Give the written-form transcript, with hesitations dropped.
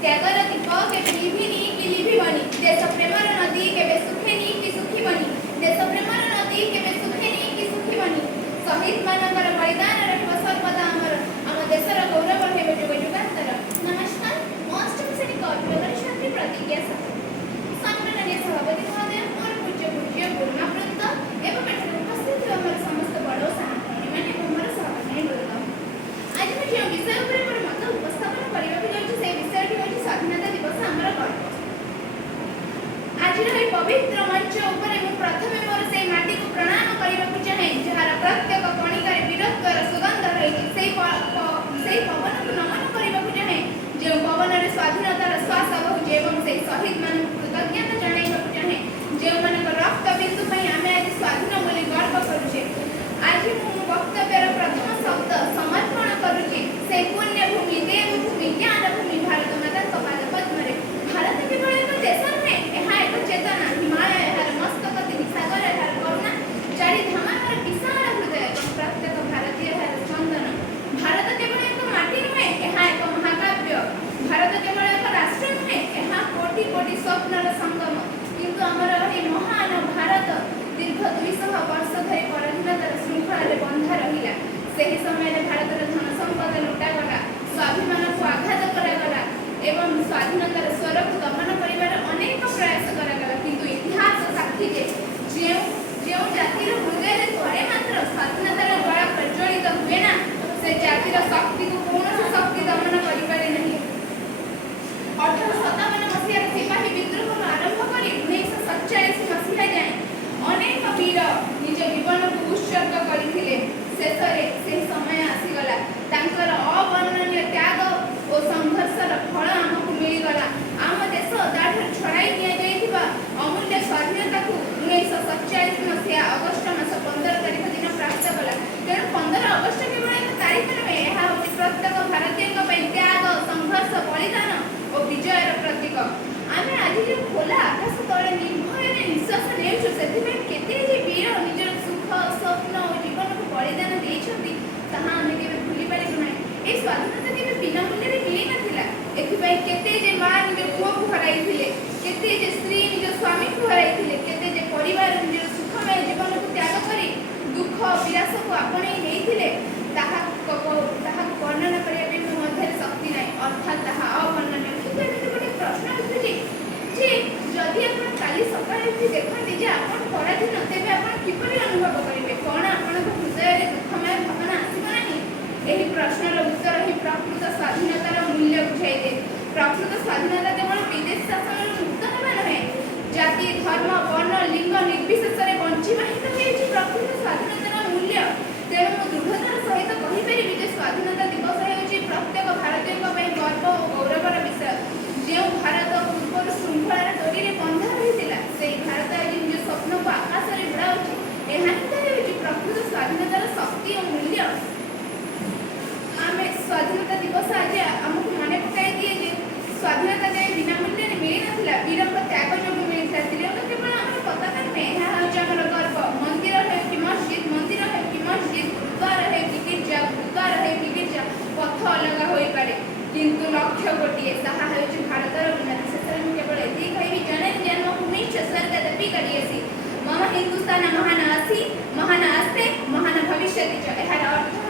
त्यागर दीप केबे लिभिनी कि लिभिबनी देश प्रेमर नदी केबे सुखेनी कि सुखिबनी देश प्रेमर नदी केबे सुखेनी कि सुखिबनी शहीद मानकर बलिदान रहिब सर्वदा अमर आम देशर गौरव हेबे जुग जुगान्तर। नमस्कार मो अष्टम श्रेणी कविता छात्री प्रतिज्ञा साहू सम्माननीय सभापति महोदय मोर पूज्य पूज्य गुरुमावृंद एवं एठारे उपस्थित हमर समस्त बड़ साथी माने हमर सहकर्मी वृंद आज मैं जो विषय ऊपर मोर मत उपस्थापन करबा जाउछि से विषयटी होछि स्वाधीनता दिवस हमर गर्व। आज रे पवित्र मंच ऊपर मैं प्रथमे मोर से माटी को प्रणाम करबा चाहे जहार प्रत्येक कणिकार वीरत्वर सुगंध रही से पवन को नमन करबा चाहे जो पवन रे स्वाधीनतार श्वास बहुचे एवं से शहीद मान कृतज्ञता जणाइबा चाहे जो मान रक्त बिंदु पई आमे आज स्वाधीन बोली गर्व करूछे। आज मु वक्तव्यर प्रथम शब्द समर्पण करूछी से पुण्य भूमि देवभूमि ज्ञान भूमि भारत माता पाद पद्म रे। भारत केवल एक देश नुहे ଏହା ଏକ ଚେତନା ହିମାଳୟ ଏହାର ମସ୍ତକ ତିନି ସାଗର ଏହାର କରୁଣା ଚାରି ଧାମ ଏହାର ବିଶାଳ ହୃଦୟ ଏବଂ ପ୍ରତ୍ୟେକ ଭାରତୀୟ ଏହାର ସ୍ପନ୍ଦନ। ଭାରତ କେବଳ ଏକ ମାଟି ନୁହେଁ ଏହା ଏକ ମହାକାବ୍ୟ। ଭାରତ କେବଳ ଏକ ରାଷ୍ଟ୍ର ନୁହେଁ ଏହା କୋଟି କୋଟି ସ୍ୱପ୍ନର ସଙ୍ଗମ। କିନ୍ତୁ ଆମର ଏହି ମହାନ ଭାରତ ଦୀର୍ଘ 200 ବର୍ଷ ଧରି ପରାଧୀନତାର ଶୃଙ୍ଖଳାରେ ବନ୍ଧା ରହିଲା। ସେହି ସମୟରେ ଭାରତର ଧନ ସମ୍ପଦ ଲୁଟାଗଲା ସ୍ୱାଭିମାନକୁ ଆଘାତ କରାଗଲା ଏବଂ ସ୍ୱାଧୀନତାର ସ୍ୱରକୁ ଦମନ କରିବାର ଅନେକ ପ୍ରୟାସ କରାଗଲା। କିନ୍ତୁ ଇତିହାସ ସାକ୍ଷୀ ଯେ ଯେଉଁ ଜାତିର ହୃଦୟରେ ଥରେ ମାତ୍ର ସ୍ୱାଧୀନତାର ଜ୍ୱାଳା ପ୍ରଜ୍ୱଳିତ ହୁଏ ନା ସେ ଜାତିର ଶକ୍ତିକୁ କୌଣସି ଶକ୍ତି ଦମନ କରିପାରେ ନାହିଁ। 1857 ମସିହାର ସିପାହୀ ବିଦ୍ରୋହରୁ ଆରମ୍ଭ କରି 1947 ମସିହା ଯାଏଁ ଅନେକ ବୀର ନିଜ ଜୀବନକୁ ଉତ୍ସର୍ଗ କରିଥିଲେ। ଶେଷରେ ସେହି ସମୟ ଆସିଗଲା ତାଙ୍କର ଅବର୍ଣ୍ଣନୀୟ ତ୍ୟାଗ ଓ ସଂଘର୍ଷର ଫଳ ଆମକୁ ମିଳିଗଲା। ଆମ ଦେଶ ଦାଢ଼ରୁ ଛଡ଼ାଇ ନିଆଯାଇଥିବା ଅମୂଲ୍ୟ ସ୍ୱାଧୀନତାକୁ 1947 ମସିହା ଅଗଷ୍ଟ ମାସ 15 ତାରିଖ ଦିନ ପ୍ରାପ୍ତ କଲା। ତେଣୁ 15 ଅଗଷ୍ଟ କେବଳ ଏକ ତାରିଖ ନୁହେଁ ଏହା ହେଉଛି ପ୍ରତ୍ୟେକ ଭାରତୀୟଙ୍କ ପାଇଁ ତ୍ୟାଗ ସଂଘର୍ଷ ବଳିଦାନ ଓ ବିଜୟର ପ୍ରତୀକ। ଆମେ ଆଜି ଯେଉଁ ଖୋଲା ଆକାଶ ତଳେ ନିର୍ଭୟରେ ନିଶ୍ୱାସ ନେଉଛୁ ସେଥିପାଇଁ କେତେ ଯେ ବୀର ନିଜର ସୁଖ ସ୍ୱପ୍ନ ଓ ଜୀବନକୁ ବଳିଦାନ ଦେଇଛନ୍ତି ତାହା ଆମେ କେବେ ଭୁଲି ପାରିବୁ ନାହିଁ। ଏହି ସ୍ୱାଧୀନତା କେବେ ବିନା ମୂଲ୍ୟରେ ମିଳିନଥିଲା। ଏଥିପାଇଁ କେତେ ଯେ ମା ନିଜ ପୁଅକୁ ହରାଇଥିଲେ କେତେ ଯେ ସ୍ତ୍ରୀ ନିଜ ସ୍ୱାମୀକୁ ହରାଇଥିଲେ କେତେ ଯେ ପରିବାର ନିଜର ସୁଖମୟ ଜୀବନକୁ ତ୍ୟାଗ କରି ଦୁଃଖ ବିଳାସକୁ ଆପଣେଇ ନେଇଥିଲେ ତାହାକୁ ବର୍ଣ୍ଣନା କରିବା ପାଇଁ ମୋ ମଧ୍ୟରେ ଶକ୍ତି ନାହିଁ ଅର୍ଥାତ୍ ତାହା ଅବର୍ଣ୍ଣନୀୟ। କିନ୍ତୁ ଏମିତି ଗୋଟେ ପ୍ରଶ୍ନ ଉଠୁଛି ଯେ ଯଦି ଆପଣ କାଲି ସକାଳେ ଉଠି ଦେଖନ୍ତି ଯେ ଆପଣ ପରାଧୀନ ତେବେ ଆପଣ କିପରି ଅନୁଭବ କରିବେ? କ'ଣ ଆପଣଙ୍କ ହୃଦୟରେ ଦୁଃଖମୟ ଭାବନା ଆସିବ ନାହିଁ? ଏହି ପ୍ରଶ୍ନର ଉତ୍ତର ହିଁ ପ୍ରକୃତ ସ୍ୱାଧୀନତାର ମୂଲ୍ୟ ବୁଝାଇଦିଏ। ପ୍ରକୃତ ସ୍ୱାଧୀନତା କେବଳ ବିଦେଶୀ ଶାସନରୁ ମୁକ୍ତ ହେବା ନୁହେଁ ଜାତି ଧର୍ମ ବର୍ଣ୍ଣ ଲିଙ୍ଗ ନିର୍ବିଶେଷରେ ବଞ୍ଚିବା ହିଁ ତ ହେଉଛି ପ୍ରକୃତ ସ୍ୱାଧୀନତାର ମୂଲ୍ୟ। ତେଣୁ ମୁଁ ଦୃଢ଼ତାର ସହିତ କହିପାରିବି ଯେ ସ୍ୱାଧୀନତା ଦିବସ ହେଉଛି ପ୍ରତ୍ୟେକ ଭାରତୀୟଙ୍କ ପାଇଁ ଗର୍ବ ଓ ଗୌରବର ବିଷୟ। ଯେଉଁ ଭାରତ ପୂର୍ବରୁ ଶୃଙ୍ଖଳାର ଡୋରିରେ ବନ୍ଧା ରହିଥିଲା ସେହି ଭାରତ ଆଜି ନିଜ ସ୍ୱପ୍ନକୁ ଆକାଶରେ ଉଡ଼ାଉଛି। ଏହା ହିଁ ତ ହେଉଛି ପ୍ରକୃତ ସ୍ୱାଧୀନତାର ଶକ୍ତି ଓ ମୂଲ୍ୟ। ଆମେ ସ୍ୱାଧୀନତା ଦିବସ ଆଜି ଆମକୁ ମନେ ପକାଇ ଦିଏ ଯେ ସ୍ୱାଧୀନତା ଯାଏ ବିନା ମୂଲ୍ୟରେ ମିଳିନଥିଲା ବୀରଙ୍କ ତ୍ୟାଗ ଯୋଗୁଁ ମିଳିଥିଲା। ତ୍ରିରଙ୍ଗ କେବଳ ଆମର ପତାକା ନୁହେଁ ଏହା ହେଉଛି ଆମର ଗର୍ବ। ମନ୍ଦିର ହେଉ କି ମସଜିଦ୍ ଗୁରୁଦ୍ୱାର ହେଉ କି ଗିର୍ଜା ଗୁରୁଦ୍ୱାର ହେଉ କି ଗିର୍ଜା ପଥ ଅଲଗା ହୋଇପାରେ କିନ୍ତୁ ଲକ୍ଷ୍ୟ ଗୋଟିଏ ତାହା ହେଉଛି ଭାରତର ଉନ୍ନତି। ଶେଷରେ ମୁଁ କେବଳ ଏତିକି କହିବି ଜନନୀ ଜନ୍ମଭୂମି ସ୍ୱର୍ଗଦପି ଗରୀୟସୀ ମମ ହିନ୍ଦୁସ୍ତାନ ମହାନ ଆସି ମହାନ ଆସ୍ତେ ମହାନ ଭବିଷ୍ୟତି। ଏହାର ଅର୍ଥ